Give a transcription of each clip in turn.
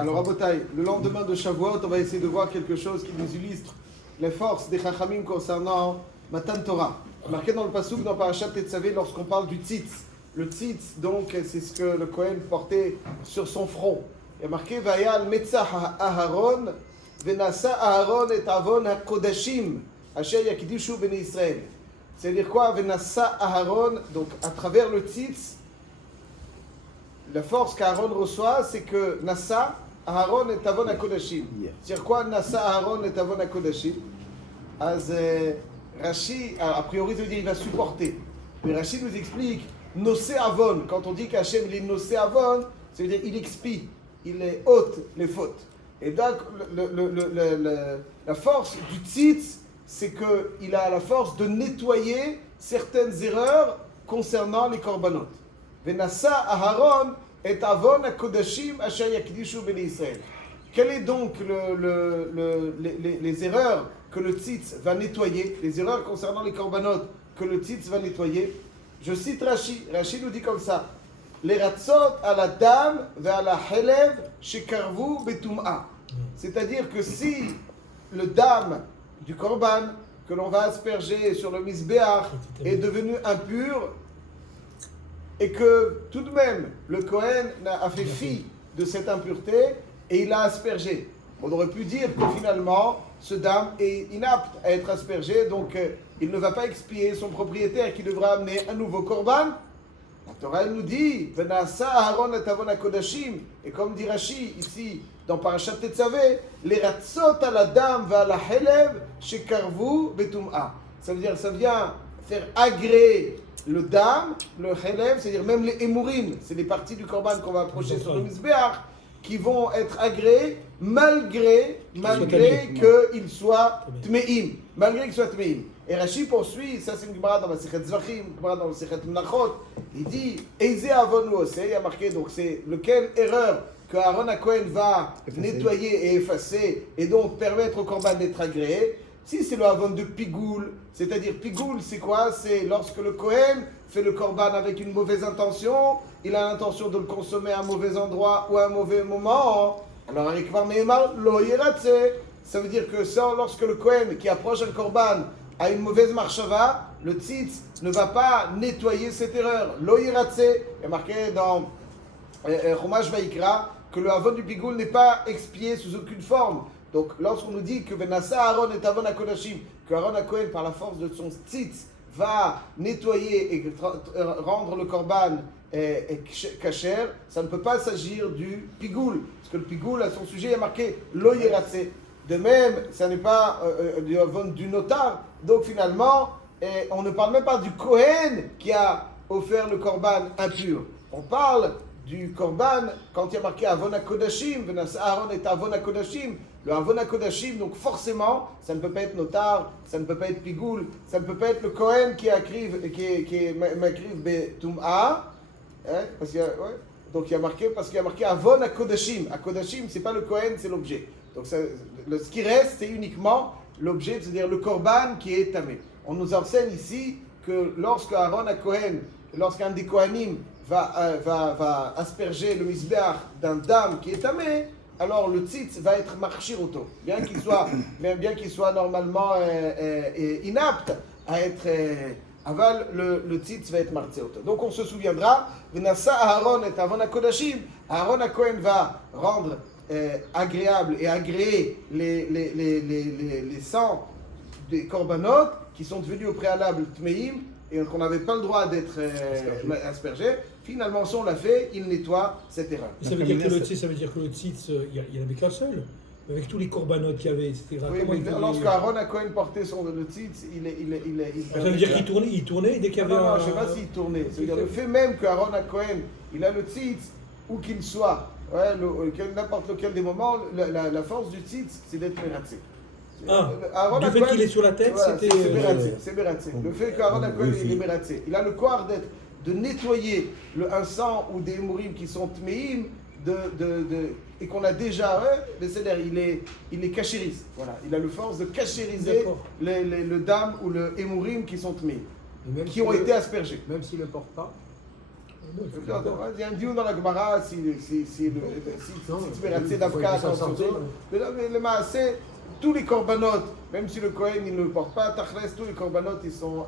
Alors Rabotai, le lendemain de Shavuot, on va essayer de voir quelque chose qui nous illustre les forces des Chachamim concernant Matan Torah. Marqué dans le Pasuk, dans Parashat Tetzavé, lorsqu'on parle du tzitz. Le tzitz, donc, c'est ce que le Kohen portait sur son front. Il y a marqué Vayal Metzah Aharon, Venasa Aharon et Avon HaKodashim, Asher Yakidishu Bnei Israël. C'est-à-dire quoi? Venasa Aharon, donc à travers le tzitz, la force qu'Aaron reçoit, c'est que Nasa Aharon et Avon HaKodashim. C'est-à-dire quoi Nasa Aharon et Avon HaKodashim? Rashi, a priori, ça veut dire il va supporter. Mais Rashi nous explique Nosé Avon. Quand on dit qu'Hachem il est Nosé Avon, ça veut dire il expie, il est ôte les fautes. Et donc, la force du tzitz, c'est qu'il a la force de nettoyer certaines erreurs concernant les korbanot. Venasa Aharon et Avon HaKodashim Asher Yakidishu Bnei Israël. Quelles est donc les erreurs que le tzitz va nettoyer, les erreurs concernant les korbanot que le tzitz va nettoyer? Je cite Rashi. Rashi nous dit comme ça: les ratzot à la dame vers la helev shekarvu betum'a. C'est-à-dire que si le dame du korban que l'on va asperger sur le misbéach est devenu impur, et que tout de même le Kohen a fait fi de cette impureté et il a aspergé. On aurait pu dire que finalement ce dame est inapte à être aspergé, donc il ne va pas expier son propriétaire qui devra amener un nouveau korban. La Torah elle nous dit Venasa Aharon et Avon HaKodashim, et comme dit Rashi ici dans Parashat Tetzavé, les ratzot à la dame va à la helev shekarvu betum'a. Ça veut dire ça vient faire agréer le dam, le helev, c'est-à-dire même les émourim, c'est les parties du korban qu'on va approcher sur le misbéach, qui vont être agréés malgré qu'ils soient tmeim, malgré qu'ils soient tmeim. Et Rashi poursuit, ça c'est une Gemara dans la Sechet Zvachim, une Gemara dans la Sechet Menachot, il dit Eze avon lo ose, il y a marqué donc c'est lequel erreur que Aaron HaKohen va nettoyer et effacer et donc permettre au korban d'être agréé. Si c'est le avon de pigoul, c'est-à-dire pigoul, c'est quoi? C'est lorsque le Kohen fait le korban avec une mauvaise intention, il a l'intention de le consommer à un mauvais endroit ou à un mauvais moment. Alors, avec Varneemar, lo yiratse, ça veut dire que lorsque le Kohen qui approche un korban a une mauvaise marshava, le tzitz ne va pas nettoyer cette erreur. Lo yiratse, il est marqué dans Chumash Vaikra que le avon du pigoul n'est pas expié sous aucune forme. Donc, lorsqu'on nous dit que Venasa Aaron et Avon HaKodashim, que Aaron HaKohen, par la force de son tzitz, va nettoyer et rendre le korban kasher, ça ne peut pas s'agir du pigoul. Parce que le pigoul, à son sujet, il y a marqué lo yiratse. De même, ça n'est pas du avon du notar. Donc, finalement, on ne parle même pas du Kohen qui a offert le korban impur. On parle du korban, quand il y a marqué Avon HaKodashim, Venasa Aaron et Avon HaKodashim, le Avon HaKodashim, donc forcément, ça ne peut pas être notar, ça ne peut pas être pigoul, ça ne peut pas être le Kohen qui est makriv betum'a, parce qu'il y a, donc il y a marqué, parce qu'il y a marqué Avon HaKodashim. HaKodashim, c'est pas le Kohen, c'est l'objet. Donc ce qui reste, c'est uniquement l'objet, c'est-à-dire le korban qui est tamé. On nous enseigne ici que lorsque Aaron HaKohen, lorsqu'un des Kohanim va asperger le misbéach d'un dame qui est tamé, alors le tzitz va être marchir auto, bien qu'il soit normalement inapte à être aval, le tzitz va être marché auto. Donc on se souviendra, Venasa Aharon et Avon HaKodashim, Aaron HaKohen va rendre agréable et agréer les sangs des korbanot qui sont devenus au préalable tmeim et qu'on n'avait pas le droit d'être aspergé. Finalement, si on l'a fait, il nettoie cette erreur. Ça veut dire que le tzitz, il n'y en avait qu'un seul, avec tous les korbanot qu'il y avait, etc. Oui, mais lorsque Aaron HaKohen portait le tzitz, ça veut dire qu'il tournait dès qu'il y avait non, je ne sais pas s'il tournait. C'est-à-dire le fait même que Aaron HaKohen, il a le tzitz, où qu'il soit, n'importe lequel des moments, la force du tzitz, c'est d'être mératsé. Du fait qu'il est sur la tête, c'était... C'est mératsé. Le fait qu'Aaron HaKohen, il est mératsé. Il a le corps de nettoyer un sang ou des mourim qui sont tmeim, et qu'on a déjà, il est cachériste. Voilà. Il a le force de cachériser le dam ou le émourim qui sont tmeim, qui ont été aspergés. Même s'il ne le porte pas. Il y a un dieu dans la Gemara si tu peux rater d'Afka, mais le Maasé, tous les korbanot, même si le Kohen il ne le porte pas, Tachles, tous les korbanot ils sont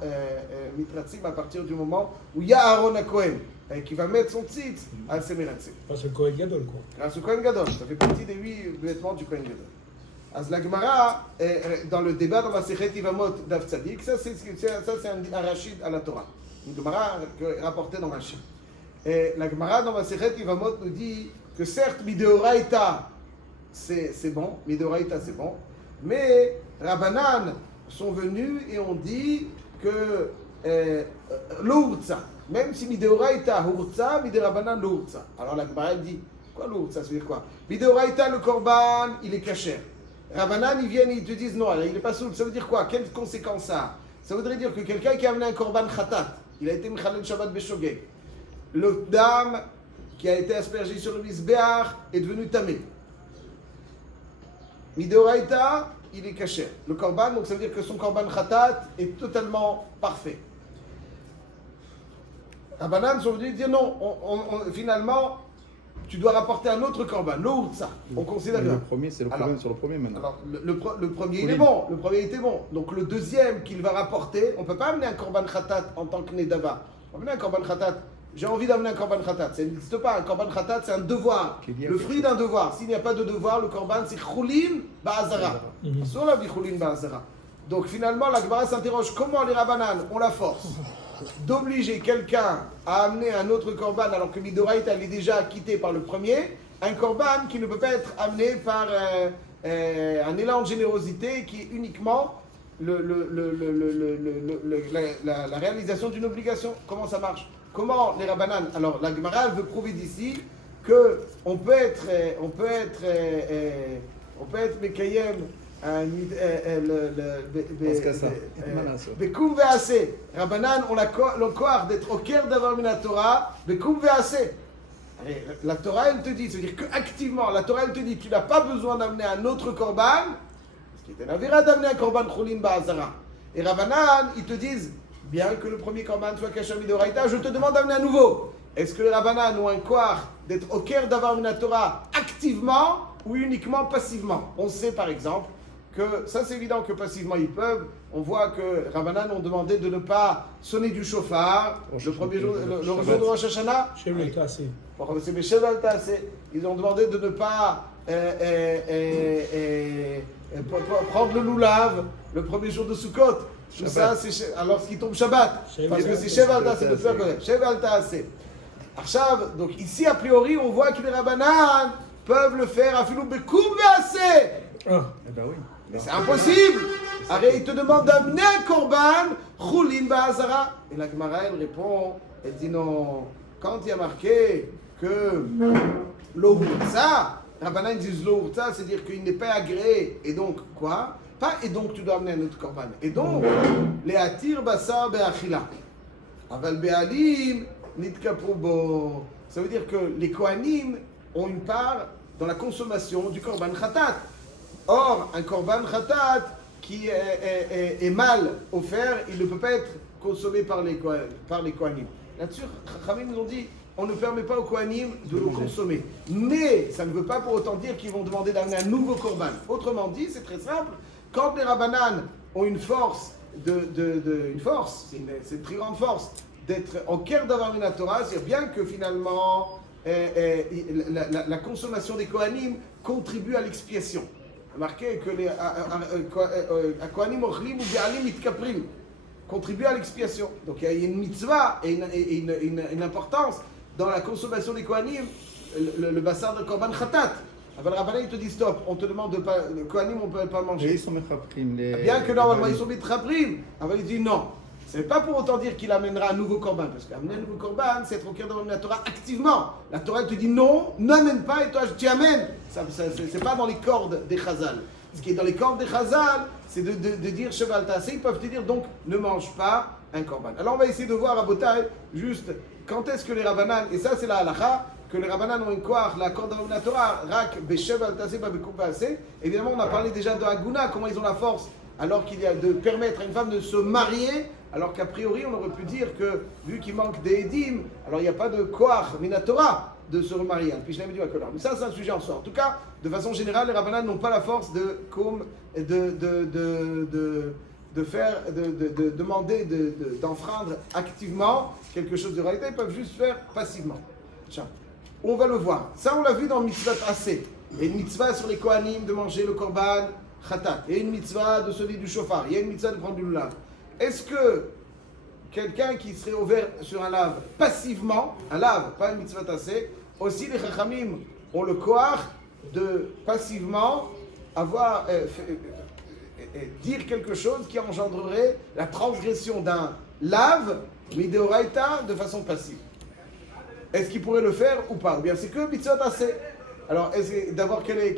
mitratzim à partir du moment où il y a Aaron à Kohen qui va mettre son tzitz à Semiratzim. Parce que le Kohen Gadol, quoi. Grâce au Kohen Gadol, ça fait partie des 8 vêtements du Kohen Gadol. Az la Gemara, dans le débat dans la Sechet Ivamot d'Av Tzadik, ça c'est un rachid à la Torah. Une Gemara rapportée dans Rashi. Et la Gemara dans la Sechet Ivamot nous dit que certes, Mideoraita, c'est bon, Mideoraita c'est bon, mais Rabbanan sont venus et ont dit que l'Ourtsa, même si Mideoraita Ourtsa, Miderabanan l'Ourtsa. Alors la Gemara elle dit, quoi l'Ourtsa, ça veut dire quoi? Mideoraita le Korban, il est caché. Rabbanan, ils viennent et ils te disent non, il n'est pas soul. Ça veut dire quoi? Quelles conséquences ça a? Ça voudrait dire que quelqu'un qui a amené un korban khatat, il a été mechalel Shabbat beshogeg. Le dame qui a été aspergé sur le misbeach est devenu tamé. Mideoraita, il est caché. Le korban, donc ça veut dire que son korban khatat est totalement parfait. Rabbanan sont venus dire non, finalement, tu dois rapporter un autre korban, l'ourtsa. On considère. Le premier, c'est le problème sur le premier maintenant. Alors, le premier, il est bon. Le premier était bon. Donc, le deuxième qu'il va rapporter, on ne peut pas amener un korban khatat en tant que nedava. On va amener un korban khatat. J'ai envie d'amener un korban khatat. Ça n'existe pas. Un korban khatat, c'est un devoir. Le fruit d'un devoir. S'il n'y a pas de devoir, le korban, c'est chulin ba'azara. Sur la vie chulin ba'azara. Donc, finalement, la Gemara s'interroge comment les rabbanan ont la force d'obliger quelqu'un à amener un autre korban alors que Midoraita est déjà acquitté par le premier, un korban qui ne peut pas être amené par un élan de générosité qui est uniquement la réalisation d'une obligation. Comment ça marche? Comment les rabbanan? Alors la Gemara veut prouver d'ici que on peut être mekayem Bekoum ve'ase. Rabbanan ont le corps d'être au cœur d'avoir mis la Torah. Bekoum ve'ase. La Torah, elle te dit, c'est-à-dire qu'activement, la Torah, elle te dit, tu n'as pas besoin d'amener un autre korban, ce qui était l'avira d'amener un korban chulin ba'azara. Et Rabbanan, ils te disent, bien que le premier korban soit caché midoraita, je te demande d'amener un nouveau. Est-ce que les Rabbanan ont un corps d'être au cœur d'avoir mis la Torah activement ou uniquement passivement? On sait par exemple que ça c'est évident que passivement ils peuvent. On voit que Rabbanan ont demandé de ne pas sonner du chauffard le premier jour, le jour de Rosh Hashanah. Ils ont demandé de ne pas prendre le loulav le premier jour de Sukkot. Tout ça c'est alors qu'il tombe Shabbat. Parce que c'est Sheval Taaseh de faire connaître. Sheval Taaseh. Achav, donc ici a priori on voit que les Rabbanan peuvent le faire à filou bekoum ve'aseh. Eh ben oui. Mais c'est impossible. Arrête, il te demande d'amener un korban chulin ba'azara. Et la Gemara elle répond, elle dit non. Quand il y a marqué que l'ourtsa, Rabbanan disent l'ourtsa, c'est-à-dire qu'il n'est pas agréé. Et donc quoi? Pas et donc tu dois amener un autre korban. Et donc les atir basar be'achila. Aval be'alim nitkapu bo. Ça veut dire que les kohanim ont une part dans la consommation du korban khatat. Or, un korban khatat qui est mal offert, il ne peut pas être consommé par les kohanim. Là-dessus, Chachamim nous ont dit, on ne permet pas aux kohanim de le consommer. Mais ça ne veut pas pour autant dire qu'ils vont demander d'amener un nouveau korban. Autrement dit, c'est très simple, quand les rabbanan ont une force, c'est une très grande force, d'être en cœur d'avoir une Torah, c'est bien que finalement, la consommation des kohanim contribue à l'expiation. Marqué que les kohanim ochlim ou bi'alim mitkaprim contribuent à l'expiation. Donc il y a une mitzvah et une importance dans la consommation des kohanim, le bassin de korban khatat. Avant le rabbanan, il te dit stop, on te demande de pas, le kohanim on ne peut pas manger. Et ils sont metraprim. Bien que normalement ils sont metraprim, avant il dit non. Ce n'est pas pour autant dire qu'il amènera un nouveau korban, parce qu'amener un nouveau korban, c'est être au cœur de la Torah activement. La Torah te dit non, n'amène pas, et toi tu amènes. C'est pas dans les cordes des Chazal. Ce qui est dans les cordes des Chazal, c'est de dire Sheval Taaseh. Ils peuvent te dire donc ne mange pas un korban. Alors on va essayer de voir à Botaï, juste quand est-ce que les Rabbanan, et ça c'est la halacha, que les Rabbanan ont une koach, la corde de la Torah, rak, besheval Taaseh, babikoum Taaseh. Évidemment, on a parlé déjà de Haguna, comment ils ont la force alors qu'il y a de permettre à une femme de se marier, alors qu'a priori on aurait pu dire que vu qu'il manque des édim, alors il n'y a pas de koach minatora de se remarier. Puis je l'avais dit à Kolar. Mais ça c'est un sujet en soi. En tout cas, de façon générale, les rabbanan n'ont pas la force de demander d'enfreindre activement quelque chose de réalité. Ils peuvent juste faire passivement. Tiens. On va le voir. Ça, on l'a vu dans Mitzvah Assez. Il y a une mitzvah sur les Kohanim de manger le korban khatat. Il y a une mitzvah de sonner du chauffard. Il y a une mitzvah de prendre du lulav. Est-ce que quelqu'un qui serait ouvert sur un lave passivement, un lave, pas une mitzvah Assez, aussi les Chachamim ont le koach de passivement avoir, dire quelque chose qui engendrerait la transgression d'un lave, mideoraita, de façon passive. Est-ce qu'il pourrait le faire ou pas? Ou bien c'est que mitzvot assez. Alors, d'abord, quelle est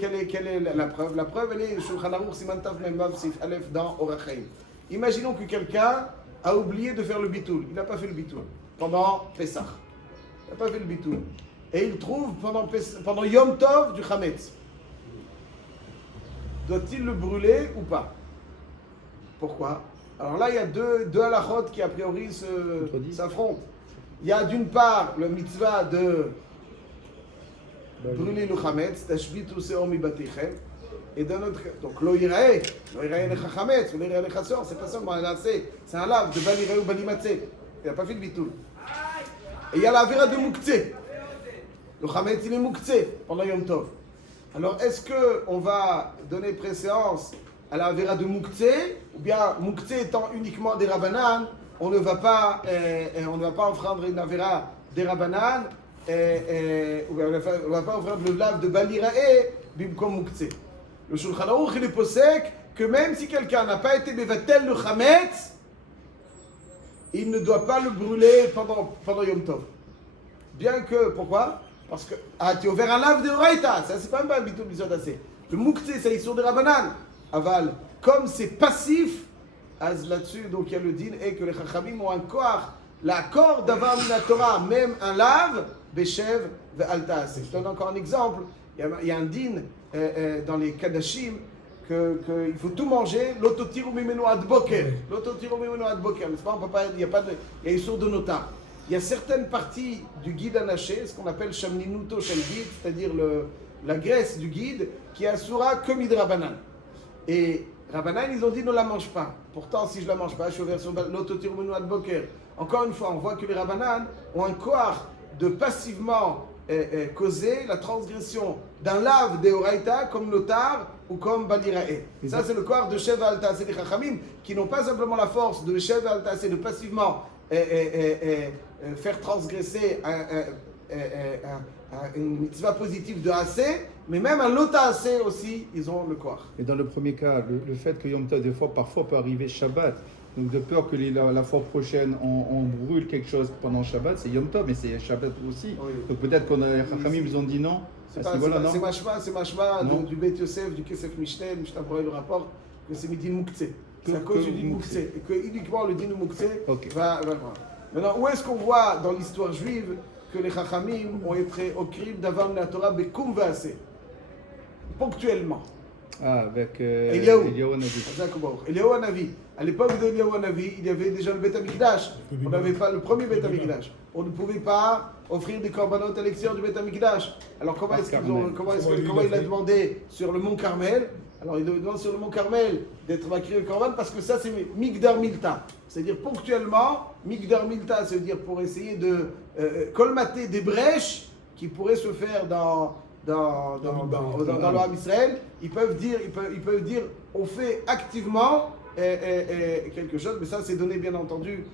la preuve? La preuve, elle est Shulchan Aruch Siman Tav Mem Vav Sif Aleph dans Orach Chaim. Imaginons que quelqu'un a oublié de faire le bitoul. Il n'a pas fait le bitoul pendant Pessah. Il n'a pas fait le bitoul. Et il trouve pendant Yom Tov du Chametz. Doit-il le brûler ou pas? Pourquoi? Alors là, il y a deux halachot qui a priori s'affrontent. Il y a d'une part le mitzvah de brûler le chametz, tashbitu seor mi batichem, et d'un autre, donc lo yirae lecha chametz, lo yirae lecha seor, c'est pas seulement un assez, c'est un lave de balirae ou balimatse. Il n'a pas fait le bitoul. Et il y a la vera de muktzeh. Le chametz il est muktzeh pendant Yom Tov. Alors est-ce qu'on va donner préséance à la vera de muktzeh, ou bien muktzeh étant uniquement des rabbanan, on ne va pas enfreindre une avera des rabbanan, on ne va pas offrir le lave de balirae bimkom muktzeh. Le Shulchan Aruch il est posek que même si quelqu'un n'a pas été bevatel le chametz, il ne doit pas le brûler pendant Yom Tov. Bien que, pourquoi? Parce que tu as ouvert un lave de oraita, ça c'est pas un bitul bisod assez. Le muktzeh c'est sur des rabbanan, aval, comme c'est passif. Là-dessus, donc il y a le din et que les Chachamim ont un koach, l'accord d'avoir la Torah, même un lave, Beshev ve'alta. Je donne encore un exemple. Il y a un din dans les Kadashim qu'il faut tout manger, l'autotiru mimenu ad boker. L'autotiru mimenu ad boker. N'est-ce pas? On peut pas, il y a une source de notar. Il y a certaines parties du guide anaché, ce qu'on appelle shamninuto shel guide, c'est-à-dire la graisse du guide, qui est asura que midrabanan. Et Rabbanan, ils ont dit ne la mange pas. Pourtant, si je la mange pas, je suis ouvert sur l'autotirumenu ad boker. Encore une fois, on voit que les Rabbanan ont un koach de passivement causer la transgression d'un lave de oraita comme notar ou comme balirae. Ça, c'est le koach de Shev Alta. C'est les Chachamim qui n'ont pas simplement la force de Shev Alta, c'est de passivement faire transgresser une mitzvah positive de assez, mais même un lota assez aussi, ils ont le koach. Et dans le premier cas, le fait que Yom Tov, des fois, parfois, peut arriver Shabbat, donc de peur que la fois prochaine, on brûle quelque chose pendant Shabbat, c'est Yom Tov, mais c'est Shabbat aussi. Oui. Donc peut-être qu'on a les Chachamim, ils ont dit non. C'est machma du Bet Yosef, du Kesef Mishneh, je t'envoie le rapport, que c'est Midin Muktzeh. C'est à cause du din Muktzeh. Et que uniquement le din Muktzeh va voir. Maintenant, où est-ce qu'on voit dans l'histoire juive que les Chachamim ont été au crime d'avoir la Torah bekum ve'aseh, ponctuellement? Ah, avec Eliyahu Hanavi. À l'époque de Eliyahu Hanavi, il y avait déjà le Bet HaMikdash. On n'avait pas le premier Bet HaMikdash. On ne pouvait pas offrir des korbanot à l'extérieur du Bet HaMikdash. Alors comment il a demandé sur le mont Carmel? Alors il demande sur le mont Carmel d'être maquillé le korban parce que ça c'est Migdar Milta. C'est-à-dire ponctuellement, Migdar Milta, c'est-à-dire pour essayer de colmater des brèches qui pourraient se faire dans le Ham Israël. Ils peuvent dire, on fait activement quelque chose, mais ça c'est donné bien entendu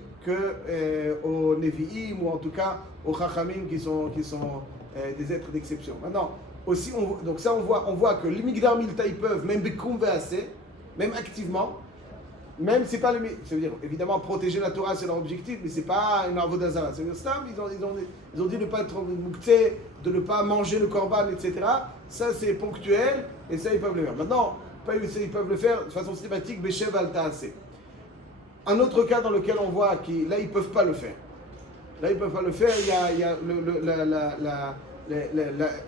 aux Nevi'im ou en tout cas aux Chachamim qui sont des êtres d'exception. Maintenant, aussi, donc ça on voit que les Migdar Milta ils peuvent, même Bekum ve'aseh, même activement, même c'est pas ça veut dire évidemment protéger la Torah c'est leur objectif, mais c'est pas une avodah zara. C'est-à-dire ils ont dit de ne pas être muktzeh, de ne pas manger le korban, etc. Ça c'est ponctuel et ça ils peuvent le faire. Maintenant, ils peuvent le faire de façon systématique, beshev al ta'aseh. Un autre cas dans lequel on voit là ils peuvent pas le faire. Là ils peuvent pas le faire. Il y a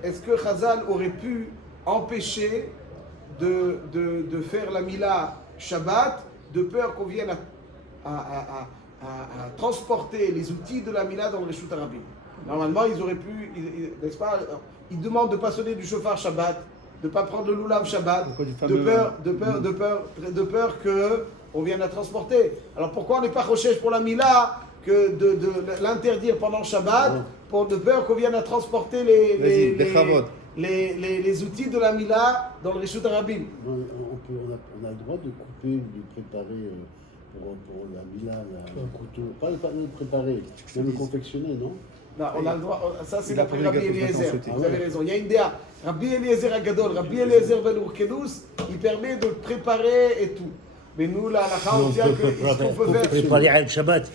est-ce que Chazal aurait pu empêcher de faire la mila Shabbat, de peur qu'on vienne à transporter les outils de la Mila dans le Reshut HaRabim. Normalement, ils auraient pu, n'est-ce pas, ils demandent de ne pas sonner du chauffard Shabbat, de ne pas prendre le loulav Shabbat, de peur qu'on vienne à transporter. Alors pourquoi on n'est pas recherche pour la Mila que de l'interdire pendant Shabbat, de peur qu'on vienne à transporter les outils de la Mila dans le Reshut HaRabim? On a le droit de couper ou de préparer pour la Mila, le couteau. Pas le préparer, mais le confectionner, non? Non, on a le droit, ça c'est d'après Rabbi Eliezer, vous avez raison. Il y a une déa, Rabbi Eliezer Agadol, Rabbi Eliezer Ben Urkedus, il permet de préparer et tout. Mais nous, là, on tient que ce qu'on peut faire. Préparer Erev Shabbat.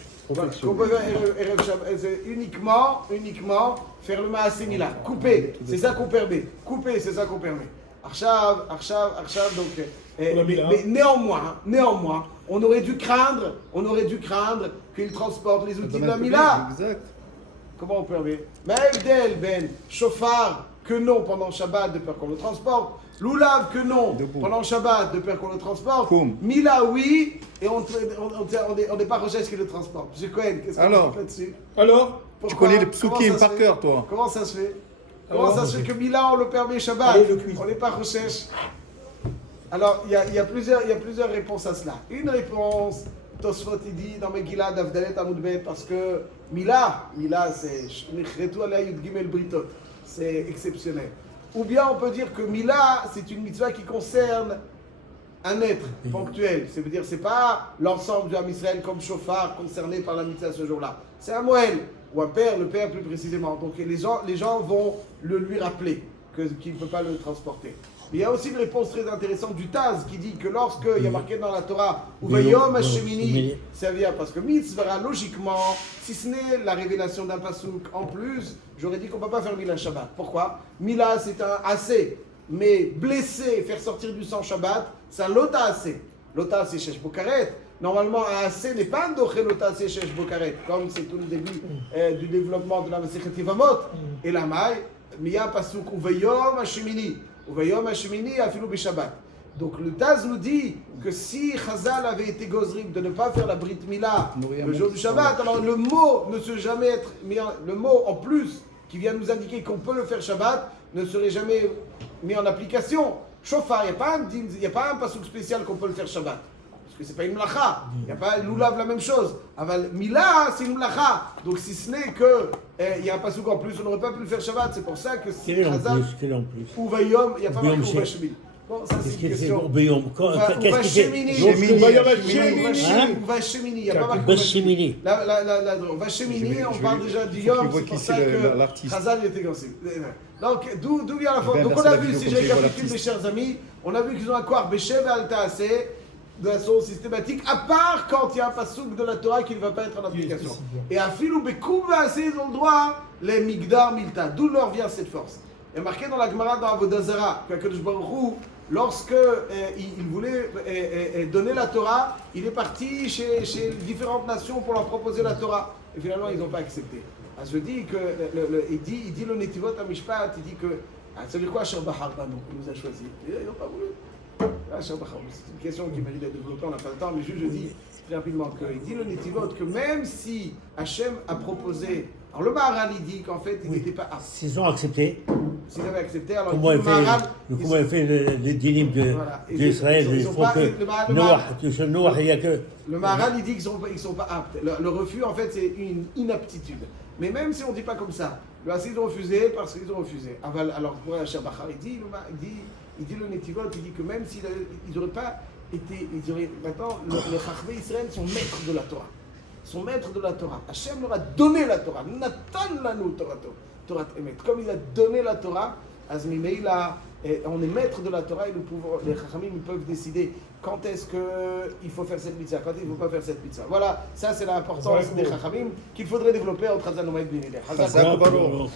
Ce qu'on peut faire Erev Shabbat, c'est uniquement faire le Maaseh Mila, couper, c'est ça qu'on permet. Couper, c'est ça qu'on permet. Arshav, donc. Mais néanmoins, on aurait dû craindre qu'il transporte les outils de la Mila. Exact. Comment on permet? Maïvdel ben chauffard que non pendant Shabbat de peur qu'on le transporte. Loulav que non Debout. pendant Shabbat de peur qu'on le transporte. Koum. Mila oui et on n'est pas recherche qu'il le transporte. Monsieur Cohen, qu'est-ce que vous dites là-dessus? Alors, Tu Pourquoi? connais les Comment psukim ça se par fait? cœur, toi. Comment ça se fait? Alors, Comment ça se fait que Mila on le permet Shabbat? Allez, le quiz. On n'est pas recherche. Alors il y a plusieurs réponses à cela. Une réponse, Tosfot il dit dans Megillah d'Avdalet Amoudbet parce que Mila c'est Nechretu Alea Yud Gimel Britot, c'est exceptionnel. Ou bien on peut dire que Mila c'est une mitzvah qui concerne un être ponctuel. Ça veut dire c'est pas l'ensemble du Ham Israël comme chauffard concerné par la mitzvah ce jour-là. C'est un Moël ou un père, le père plus précisément. Donc les gens vont le lui rappeler qu'il ne peut pas le transporter. Il y a aussi une réponse très intéressante du Taz qui dit que lorsqu'il y a marqué dans la Torah Uvayom Hashemini, ça vient parce que mitzvah, logiquement, si ce n'est la révélation d'un pasouk en plus, j'aurais dit qu'on ne peut pas faire Mila Shabbat. Pourquoi? Mila c'est un assez, mais blessé, faire sortir du sang Shabbat, c'est un lota assez. Lota assez Shesh Bokaret. Normalement, un assez n'est pas un doché lota assez Shesh Bokaret, comme c'est tout le début du développement de la Masechet Yevamot. Et la maille, Miya Pasouk Uvayom Hashemini. Uvayom Hashemini afilu b'Shabbat. Donc le Taz nous dit que si Chazal avait été gozrim de ne pas faire la Brit Mila le jour du Shabbat, alors le mot ne serait jamais être mis le mot en plus qui vient nous indiquer qu'on peut le faire Shabbat ne serait jamais mis en application. Chauffard, il n'y a pas un pasouk spécial qu'on peut le faire Shabbat. Parce que c'est pas une mlacha. Il n'y a pas loulav la même chose. Aval Mila, c'est une mlacha. Donc si ce n'est que il y a un pasouk en plus, on n'aurait pas pu le faire Shabbat. C'est pour ça que si Quel est en Chazal plus? Quel est en plus? Uvayom, il n'y a pas Uvayom, marqué c'est- Uvashemini. Bon, ça c'est Qu'est-ce une qu'il fait? question. Obéyom. Qu'est-ce qu'il fait? Uvashemini. Uvashemini. Il n'y a pas marqué Bashemini. Uvashemini, on parle déjà du Yom, c'est pour ça que Chazal était gossé. Donc, d'où vient la faute? Donc, on a vu, si j'ai récapitulé mes chers amis, on a vu qu'ils ont un quoi Beshev al Taaseh de façon systématique, à part quand il y a un pasouk de la Torah qui ne va pas être en application. Et à Filou Bekoum Vaaseh, ils ont le droit, les Migdar Milta. D'où leur vient cette force? Il est marqué dans la Gemara dans Avodah Zarah qu'Akadosh Baruch Hu, lorsque il voulait donner la Torah, il est parti chez différentes nations pour leur proposer la Torah. Et finalement, ils n'ont pas accepté. Ah, je dis que il dit le Netivot Amishpat, il dit que ça veut dire quoi Asher Bahar Banu, il nous a choisi. Ils n'ont pas voulu. Asher Bahar, c'est une question qui mérite d'être développée, on n'a pas le temps, mais juste je dis très rapidement qu'il dit le Netivot que même si Hachem a proposé, alors le Maharal il dit qu'en fait il n'était pas apte. S'ils ont accepté, S'ils avaient accepté, alors comment il il dit le Maharal. fait les dinim Voilà. Et d'Israël? ils Il sont faut pas- que le Maharal- Noah, il n'y a que. Le Maharal, il dit qu'ils sont pas aptes. Le refus, en fait, c'est une inaptitude. Mais même si on ne dit pas comme ça, le Hassid, ils ont refusé parce qu'ils ont refusé. Alors, pour Hachar Bachar, il dit le Netivot, il dit que même s'ils n'auraient pas été. Maintenant, les Chachmei Israël sont maîtres de la Torah. Sont maîtres de la Torah. Hachem leur a donné la Torah. Natan lanu Torah Emet. Comme il a donné la Torah, Azmimei, on est maître de la Torah et les Chachamim ils peuvent décider quand est-ce qu'il faut faire cette mitzvah, quand il ne faut pas faire cette mitzvah. Voilà, ça c'est l'importance des Chachamim qu'il faudrait développer entre Hazan Omaïd Bin Hillel. Chazak Baruch.